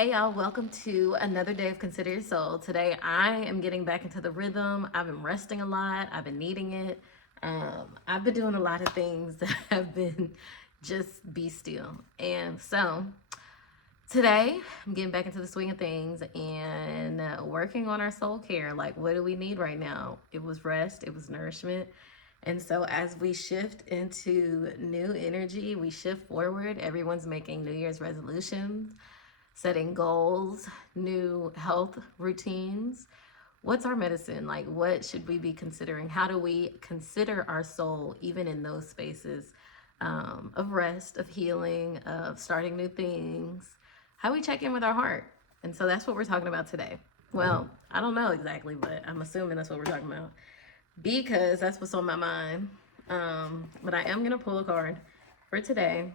Hey y'all, welcome to another day of Consider Your Soul. Today I am getting back into the rhythm. I've been resting a lot, I've been needing it. I've been doing a lot of things that have been just be still. And so today I'm getting back into the swing of things and working on our soul care. Like, what do we need right now? It was rest, it was nourishment. And so, as we shift into new energy, we shift forward. Everyone's making New Year's resolutions, setting goals, new health routines. What's our medicine? Like, what should we be considering? How do we consider our soul, even in those spaces of rest, of healing, of starting new things? How we check in with our heart? And so that's what we're talking about today. Well, I don't know exactly, but I'm assuming that's what we're talking about because that's what's on my mind. But I am going to pull a card for today,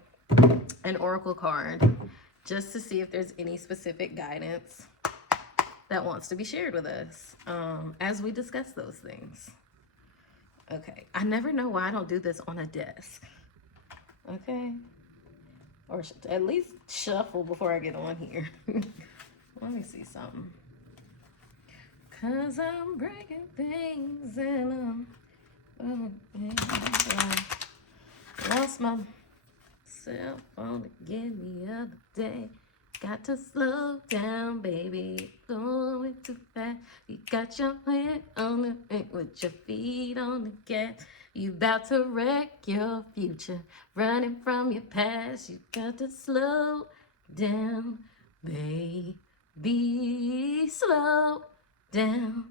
an oracle card, just to see if there's any specific guidance that wants to be shared with us as we discuss those things. Okay, I never know why I don't do this on a desk. Okay, or at least shuffle before I get on here. Let me see something. Cause I'm breaking things and lost my cell phone again the other day. Got to slow down, baby. Going too fast. You got your hand on the brake with your feet on the gas. You about to wreck your future, running from your past. You got to slow down, baby. Slow down,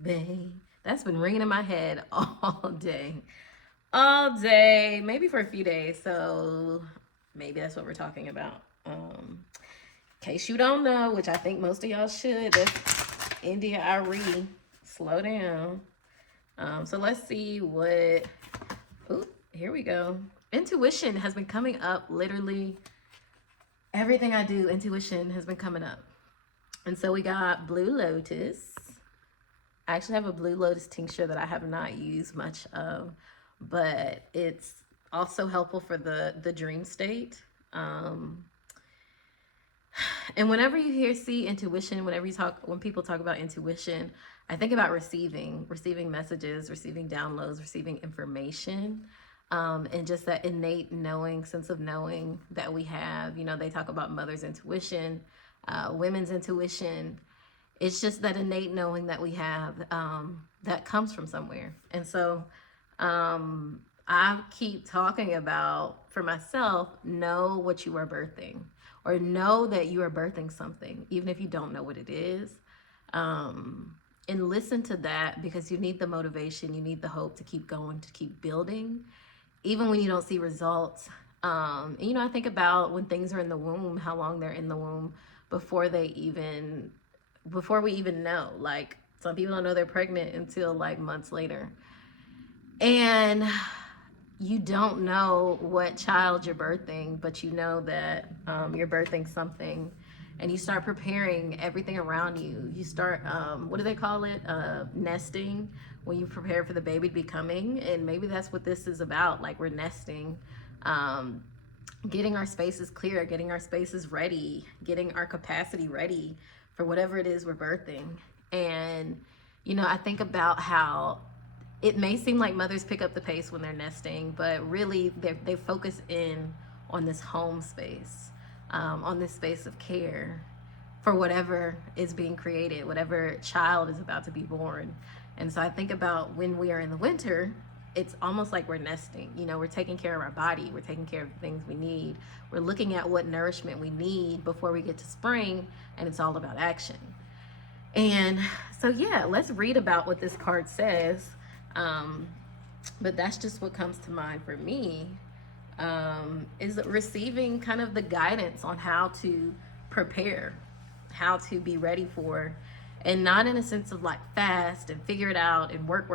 babe. That's been ringing in my head all day. All day, maybe for a few days. So maybe that's what we're talking about. In case you don't know, which I think most of y'all should, that's India Ari. Slow down. So let's see what. Ooh, here we go. Intuition has been coming up literally everything I do. Intuition has been coming up. And so we got Blue Lotus. I actually have a Blue Lotus tincture that I have not used much of, but it's also helpful for the dream state. And whenever you see intuition, when people talk about intuition, I think about receiving messages, receiving downloads, receiving information, and just that innate knowing, sense of knowing that we have. You know, they talk about mother's intuition, women's intuition. It's just that innate knowing that we have that comes from somewhere. And so I keep talking about, for myself, know what you are birthing, or know that you are birthing something, even if you don't know what it is. And listen to that, because you need the motivation, you need the hope to keep going, to keep building, even when you don't see results. And, you know, I think about when things are in the womb, how long they're in the womb before we even know. Like, some people don't know they're pregnant until like months later. And you don't know what child you're birthing, but you know that you're birthing something, and you start preparing everything around you. You start, what do they call it? Nesting, when you prepare for the baby to be coming. And maybe that's what this is about. Like, we're nesting, getting our spaces clear, getting our spaces ready, getting our capacity ready for whatever it is we're birthing. And, you know, I think about how it may seem like mothers pick up the pace when they're nesting, but really they focus in on this home space, on this space of care for whatever is being created, whatever child is about to be born. And so I think about when we are in the winter, it's almost like we're nesting. You know, we're taking care of our body, we're taking care of the things we need, we're looking at what nourishment we need before we get to spring, and it's all about action. And so, yeah, let's read about what this card says. But that's just what comes to mind for me, is receiving kind of the guidance on how to prepare, how to be ready for, and not in a sense of like fast and figure it out and work.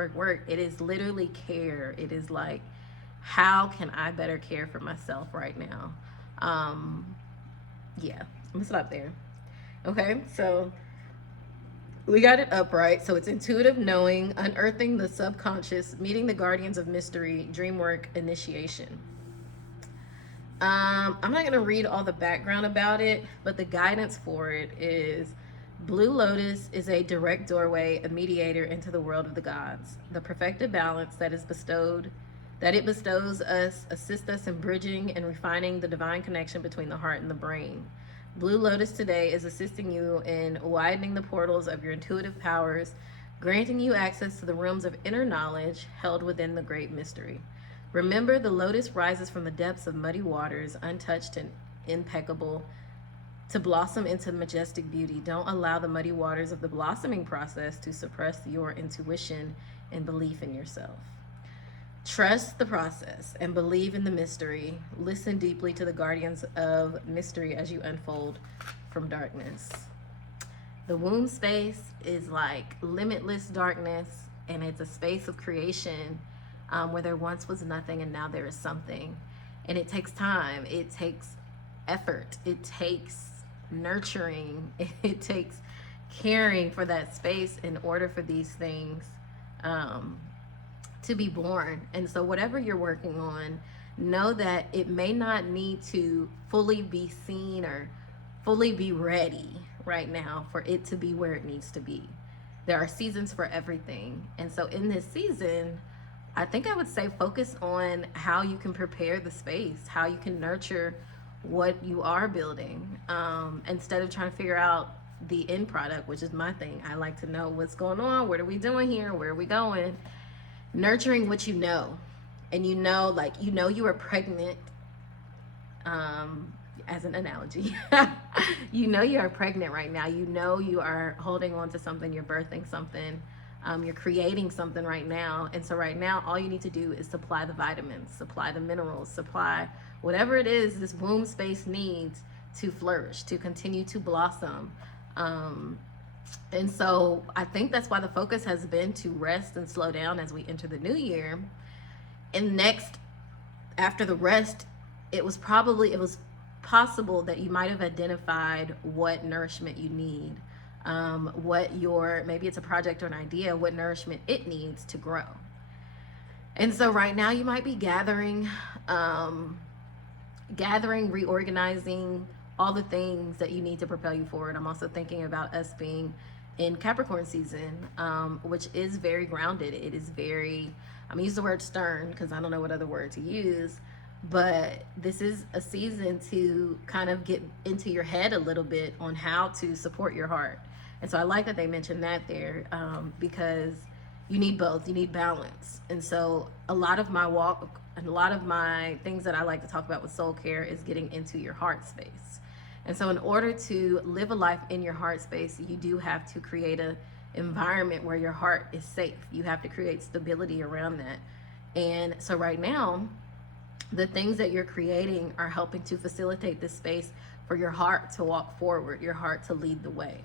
It is literally care. It is like, how can I better care for myself right now? Yeah, I'm gonna stop there. Okay, so we got it upright. So it's intuitive knowing, unearthing the subconscious, meeting the guardians of mystery, dream work, initiation. I'm not gonna read all the background about it, but the guidance for it is Blue Lotus is a direct doorway, a mediator into the world of the gods. The perfected balance that it bestows us, assists us in bridging and refining the divine connection between the heart and the brain. Blue Lotus today is assisting you in widening the portals of your intuitive powers, granting you access to the realms of inner knowledge held within the great mystery. Remember, the lotus rises from the depths of muddy waters, untouched and impeccable, to blossom into majestic beauty. Don't allow the muddy waters of the blossoming process to suppress your intuition and belief in yourself. Trust the process and believe in the mystery. Listen deeply to the guardians of mystery as you unfold from darkness. The womb space is like limitless darkness, and it's a space of creation where there once was nothing and now there is something. And it takes time, it takes effort, it takes nurturing, it takes caring for that space in order for these things to be born. And so whatever you're working on, know that it may not need to fully be seen or fully be ready right now for it to be where it needs to be. There are seasons for everything. And so in this season, I think I would say focus on how you can prepare the space, how you can nurture what you are building, instead of trying to figure out the end product, which is my thing. I like to know what's going on, what are we doing here, where are we going? Nurturing what you know. And like you are pregnant, as an analogy. You are pregnant right now. You are holding on to something, you're birthing something, you're creating something right now. And so right now, all you need to do is supply the vitamins, supply the minerals, supply whatever it is this womb space needs to flourish, to continue to blossom. And so I think that's why the focus has been to rest and slow down as we enter the new year. And next, after the rest, it was possible that you might have identified what nourishment you need, maybe it's a project or an idea, what nourishment it needs to grow. And so right now you might be gathering, reorganizing all the things that you need to propel you forward. I'm also thinking about us being in Capricorn season, which is very grounded. It is very, I'm gonna use the word stern because I don't know what other word to use, but this is a season to kind of get into your head a little bit on how to support your heart. And so I like that they mentioned that there, because you need both, you need balance. And so a lot of my walk and a lot of my things that I like to talk about with soul care is getting into your heart space. And so in order to live a life in your heart space, you do have to create an environment where your heart is safe. You have to create stability around that. And so right now, the things that you're creating are helping to facilitate this space for your heart to walk forward, your heart to lead the way.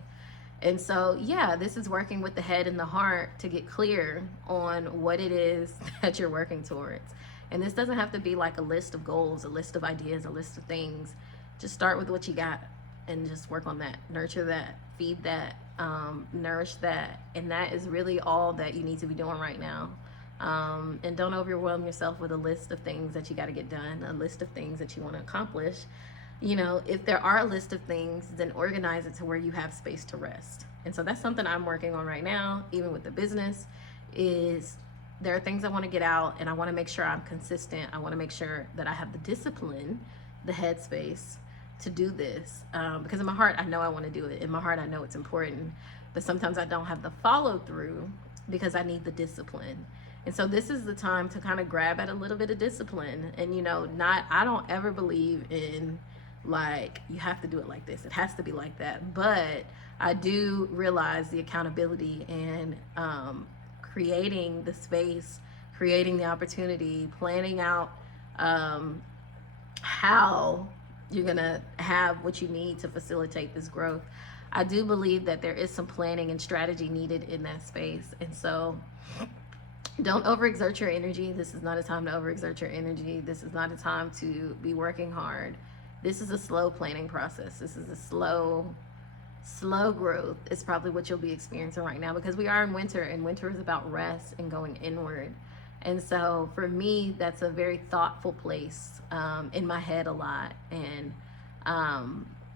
And so, yeah, this is working with the head and the heart to get clear on what it is that you're working towards. And this doesn't have to be like a list of goals, a list of ideas, a list of things. Just start with what you got and just work on that, nurture that, feed that, nourish that. And that is really all that you need to be doing right now. And don't overwhelm yourself with a list of things that you got to get done, a list of things that you want to accomplish. If there are a list of things, then organize it to where you have space to rest. And so that's something I'm working on right now, even with the business, is there are things I want to get out, and I want to make sure I'm consistent. I want to make sure that I have the discipline, the headspace to do this, because in my heart, I know I want to do it. In my heart, I know it's important, but sometimes I don't have the follow through because I need the discipline. And so this is the time to kind of grab at a little bit of discipline. And, I don't ever believe in like, you have to do it like this. It has to be like that. But I do realize the accountability and creating the space, creating the opportunity, planning out how you're going to have what you need to facilitate this growth. I do believe that there is some planning and strategy needed in that space. And so don't overexert your energy. This is not a time to overexert your energy. This is not a time to be working hard. This is a slow planning process. This is a slow growth. It's probably what you'll be experiencing right now because we are in winter, and winter is about rest and going inward. And so for me, that's a very thoughtful place in my head a lot. And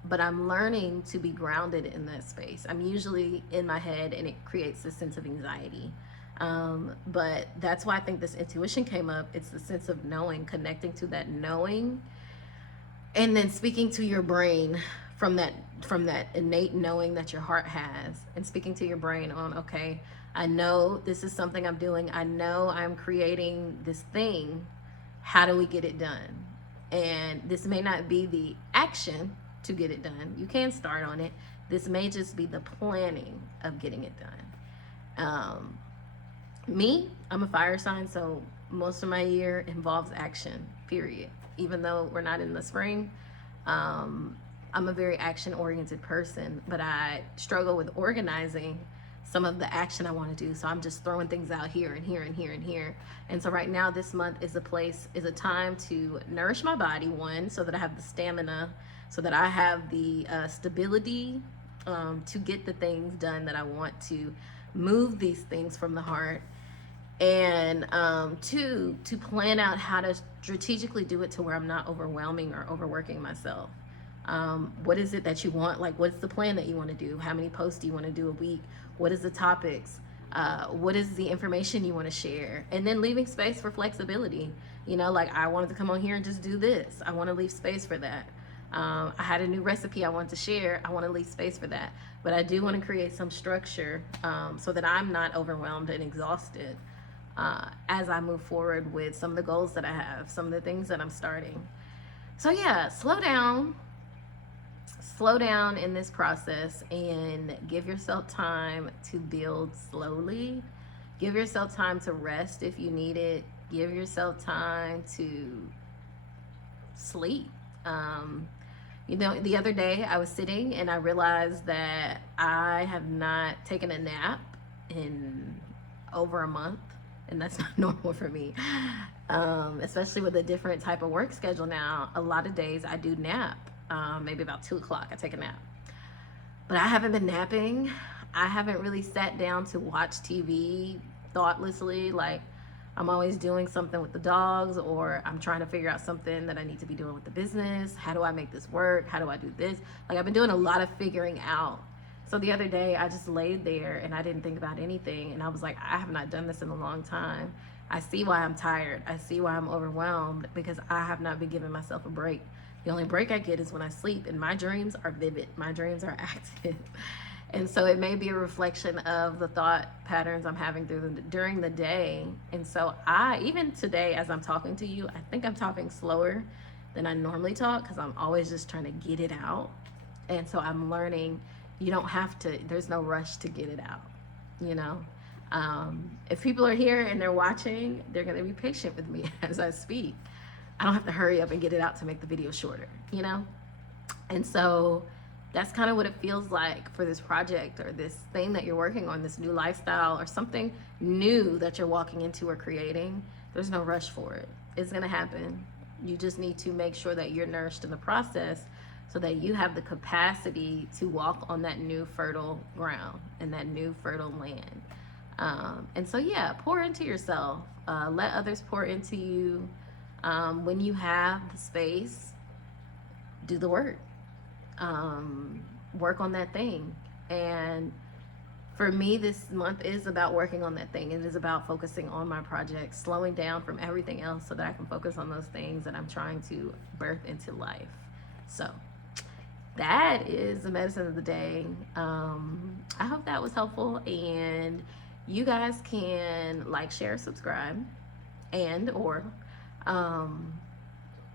but I'm learning to be grounded in that space. I'm usually in my head, and it creates a sense of anxiety. But that's why I think this intuition came up. It's the sense of knowing, connecting to that knowing, and then speaking to your brain from that innate knowing that your heart has, and speaking to your brain on, okay, I know this is something I'm doing. I know I'm creating this thing. How do we get it done? And this may not be the action to get it done. You can start on it. This may just be the planning of getting it done. Me, I'm a fire sign, so most of my year involves action, period. Even though we're not in the spring, I'm a very action-oriented person, but I struggle with organizing some of the action I want to do. So I'm just throwing things out here and here and here and here. And so right now, this month is a time to nourish my body, one, so that I have the stamina, so that I have the stability to get the things done that I want to, move these things from the heart. And two, to plan out how to strategically do it to where I'm not overwhelming or overworking myself. What is it that you want? Like, what's the plan that you want to do? How many posts do you want to do a week? What is the topics? What is the information you want to share? And then leaving space for flexibility. You know, like, I wanted to come on here and just do this. I want to leave space for that. I had a new recipe I wanted to share. I want to leave space for that. But I do want to create some structure so that I'm not overwhelmed and exhausted as I move forward with some of the goals that I have, some of the things that I'm starting. So yeah, slow down in this process, and give yourself time to build slowly. Give yourself time to rest if you need it. Give yourself time to sleep. You know, the other day I was sitting and I realized that I have not taken a nap in over a month, and that's not normal for me. Especially with a different type of work schedule now. A lot of days I do nap. Maybe about 2 o'clock I take a nap. But I haven't been napping. I haven't really sat down to watch TV thoughtlessly. Like, I'm always doing something with the dogs, or I'm trying to figure out something that I need to be doing with the business. How do I make this work? How do I do this? Like, I've been doing a lot of figuring out. So the other day I just laid there and I didn't think about anything. And I was like, I have not done this in a long time. I see why I'm tired. I see why I'm overwhelmed, because I have not been giving myself a break. The only break I get is when I sleep, and my dreams are vivid. My dreams are active. And so it may be a reflection of the thought patterns I'm having during the day. And so even today, as I'm talking to you, I think I'm talking slower than I normally talk, because I'm always just trying to get it out. And so I'm learning, you don't have to, there's no rush to get it out, you know? If people are here and they're watching, they're going to be patient with me as I speak. I don't have to hurry up and get it out to make the video shorter, you know? And so that's kind of what it feels like for this project, or this thing that you're working on, this new lifestyle, or something new that you're walking into or creating. There's no rush for it. It's going to happen. You just need to make sure that you're nourished in the process, so that you have the capacity to walk on that new fertile ground and that new fertile land. And so, yeah, pour into yourself. Let others pour into you. When you have the space, do the work. Work on that thing. And for me, this month is about working on that thing. It is about focusing on my project, slowing down from everything else so that I can focus on those things that I'm trying to birth into life. So that is the medicine of the day. I hope that was helpful, and you guys can like, share, subscribe, and or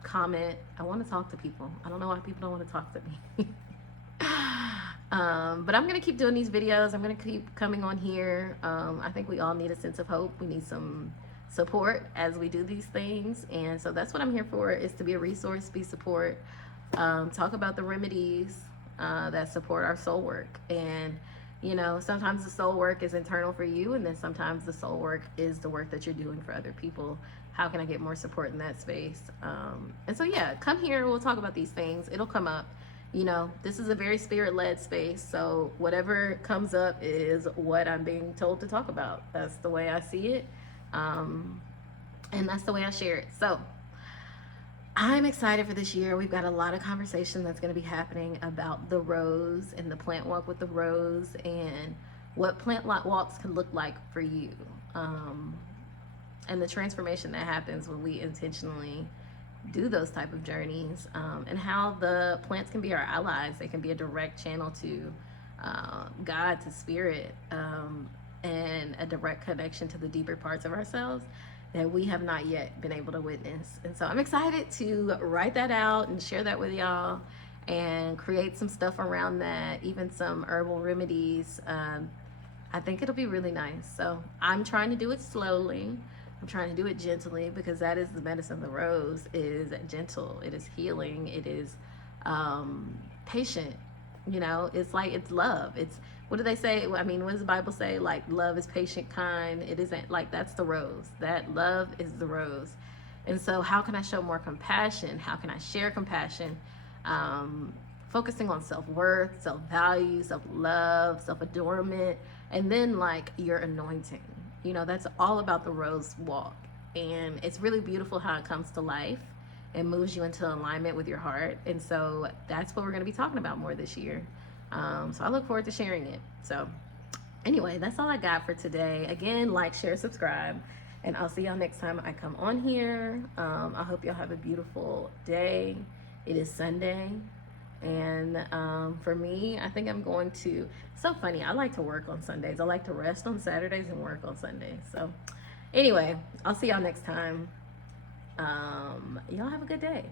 comment. I want to talk to people. I don't know why people don't want to talk to me. But I'm gonna keep doing these videos. I'm gonna keep coming on here. I think we all need a sense of hope. We need some support as we do these things, and so that's what I'm here for, is to be a resource, be support, talk about the remedies that support our soul work. And you know, sometimes the soul work is internal for you, and then sometimes the soul work is the work that you're doing for other people. How can I get more support in that space? And so yeah, come here, we'll talk about these things. It'll come up. You know, this is a very spirit-led space, so whatever comes up is what I'm being told to talk about. That's the way I see it. And that's the way I share it. So I'm excited for this year. We've got a lot of conversation that's going to be happening about the rose and the plant walk with the rose and what plant walks could look like for you. Um, and the transformation that happens when we intentionally do those type of journeys, and how the plants can be our allies. They can be a direct channel to God, to spirit, and a direct connection to the deeper parts of ourselves that we have not yet been able to witness. And so I'm excited to write that out and share that with y'all and create some stuff around that, even some herbal remedies. I think it'll be really nice. So I'm trying to do it slowly. I'm trying to do it gently, because that is the medicine of the rose, is gentle. It is healing. It is patient. You know, it's like, it's love. It's, what do they say? I mean, what does the Bible say? Like, love is patient, kind. It isn't like, that's the rose. That love is the rose. And so how can I show more compassion? How can I share compassion? Focusing on self-worth, self-value, self-love, self-adornment, and then like your anointing. You know, that's all about the rose walk. And it's really beautiful how it comes to life and moves you into alignment with your heart. And so that's what we're going to be talking about more this year. So I look forward to sharing it. So anyway, that's all I got for today. Again, like, share, subscribe, and I'll see y'all next time I come on here. I hope y'all have a beautiful day. It is Sunday. And for me, I think I'm going to, so funny, I like to work on Sundays. I like to rest on Saturdays and work on Sundays. So anyway, I'll see y'all next time. Y'all have a good day.